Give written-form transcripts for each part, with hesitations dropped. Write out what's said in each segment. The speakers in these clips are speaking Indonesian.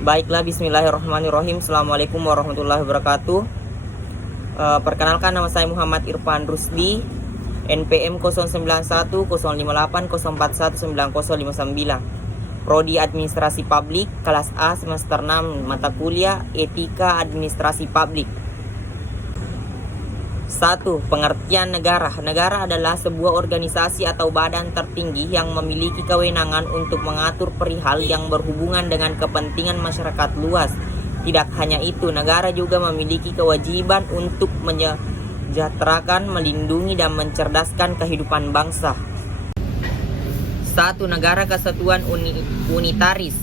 Baiklah, bismillahirrahmanirrahim. Assalamualaikum warahmatullahi wabarakatuh. Perkenalkan, nama saya Muhammad Irfan Rusdi, NPM 09105804190059, Prodi Administrasi Publik, kelas A, semester 6, mata kuliah Etika Administrasi Publik. 1. Pengertian negara. Negara adalah sebuah organisasi atau badan tertinggi yang memiliki kewenangan untuk mengatur perihal yang berhubungan dengan kepentingan masyarakat luas. Tidak hanya itu, negara juga memiliki kewajiban untuk menyejahterakan, melindungi, dan mencerdaskan kehidupan bangsa. 1. Negara Kesatuan Unitaris.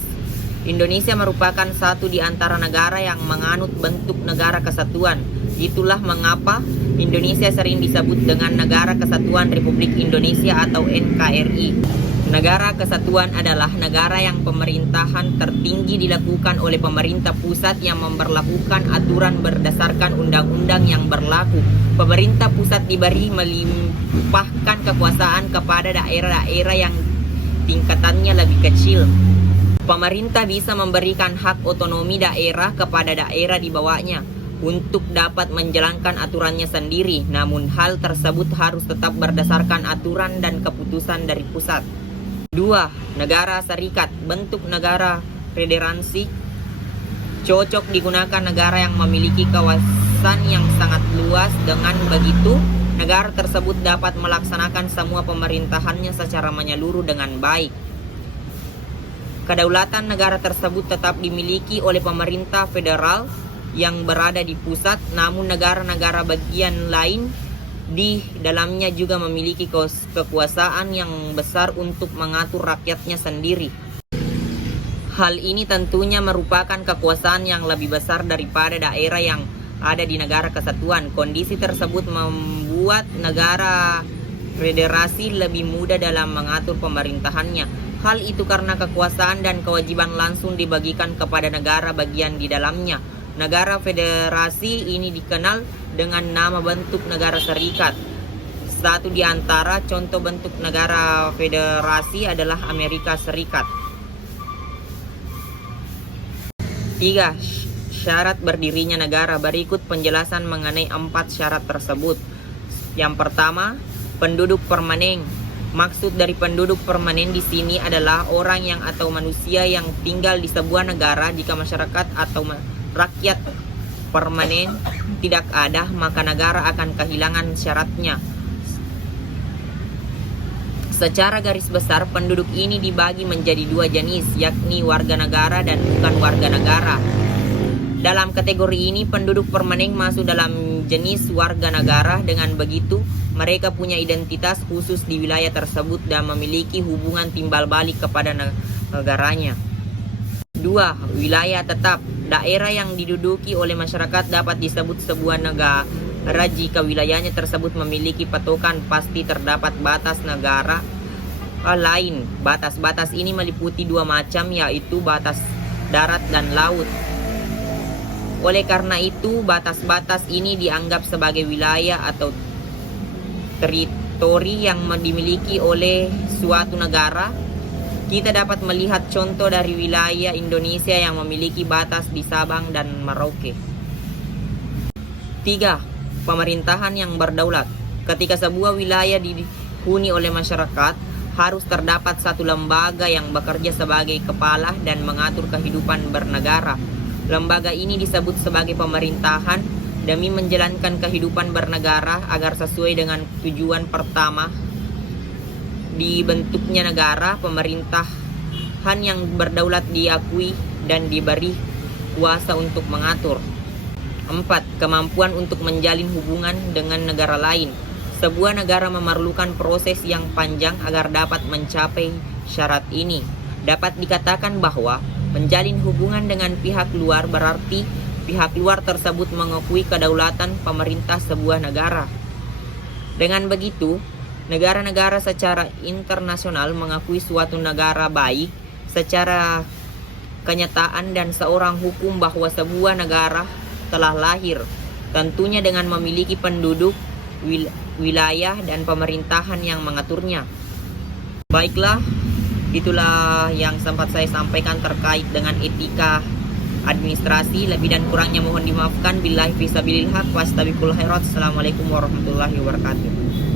Indonesia merupakan satu di antara negara yang menganut bentuk negara kesatuan. Itulah mengapa Indonesia sering disebut dengan Negara Kesatuan Republik Indonesia atau NKRI. Negara kesatuan adalah negara yang pemerintahan tertinggi dilakukan oleh pemerintah pusat yang memberlakukan aturan berdasarkan undang-undang yang berlaku. Pemerintah pusat diberi melimpahkan kekuasaan kepada daerah-daerah yang tingkatannya lebih kecil. Pemerintah bisa memberikan hak otonomi daerah kepada daerah di bawahnya untuk dapat menjalankan aturannya sendiri, namun hal tersebut harus tetap berdasarkan aturan dan keputusan dari pusat. 2. Negara serikat. Bentuk negara federasi cocok digunakan negara yang memiliki kawasan yang sangat luas. Dengan begitu, negara tersebut dapat melaksanakan semua pemerintahannya secara menyeluruh dengan baik. Kedaulatan negara tersebut tetap dimiliki oleh pemerintah federal yang berada di pusat, namun negara-negara bagian lain di dalamnya juga memiliki kekuasaan yang besar untuk mengatur rakyatnya sendiri. Hal ini tentunya merupakan kekuasaan yang lebih besar daripada daerah yang ada di negara kesatuan. Kondisi tersebut membuat negara federasi lebih mudah dalam mengatur pemerintahannya. Hal itu karena kekuasaan dan kewajiban langsung dibagikan kepada negara bagian di dalamnya. Negara federasi ini dikenal dengan nama bentuk negara serikat. Satu di antara contoh bentuk negara federasi adalah Amerika Serikat. 3. Syarat berdirinya negara. Berikut penjelasan mengenai 4 syarat tersebut. Yang pertama, penduduk permanen. Maksud dari penduduk permanen di sini adalah orang yang atau manusia yang tinggal di sebuah negara. Jika masyarakat atau rakyat permanen tidak ada, maka negara akan kehilangan syaratnya. Secara garis besar, penduduk ini dibagi menjadi 2 jenis, yakni warga negara dan bukan warga negara. Dalam kategori ini, penduduk permanen masuk dalam jenis warga negara. Dengan begitu, mereka punya identitas khusus di wilayah tersebut dan memiliki hubungan timbal balik kepada negaranya. 2. Wilayah tetap. Daerah yang diduduki oleh masyarakat dapat disebut sebuah negara jika wilayahnya tersebut memiliki patokan pasti terdapat batas negara lain. Batas-batas ini meliputi 2 macam, yaitu batas darat dan laut. Oleh karena itu, batas-batas ini dianggap sebagai wilayah atau teritori yang dimiliki oleh suatu negara. Kita dapat melihat contoh dari wilayah Indonesia yang memiliki batas di Sabang dan Merauke. 3. Pemerintahan yang berdaulat. Ketika sebuah wilayah dihuni oleh masyarakat, harus terdapat satu lembaga yang bekerja sebagai kepala dan mengatur kehidupan bernegara. Lembaga ini disebut sebagai pemerintahan demi menjalankan kehidupan bernegara agar sesuai dengan tujuan pertama. Dibentuknya negara, pemerintahan yang berdaulat diakui dan diberi kuasa untuk mengatur. 4. Kemampuan untuk menjalin hubungan dengan negara lain. Sebuah negara memerlukan proses yang panjang agar dapat mencapai syarat ini. Dapat dikatakan bahwa menjalin hubungan dengan pihak luar berarti pihak luar tersebut mengakui kedaulatan pemerintah sebuah negara. Dengan begitu, negara-negara secara internasional mengakui suatu negara baik secara kenyataan dan seorang hukum bahwa sebuah negara telah lahir, tentunya dengan memiliki penduduk, wilayah, dan pemerintahan yang mengaturnya. Baiklah, itulah yang sempat saya sampaikan terkait dengan etika administrasi. Lebih dan kurangnya mohon dimaafkan. Billahi fisabilillah. Wastabiqul khairat. Assalamualaikum warahmatullahi wabarakatuh.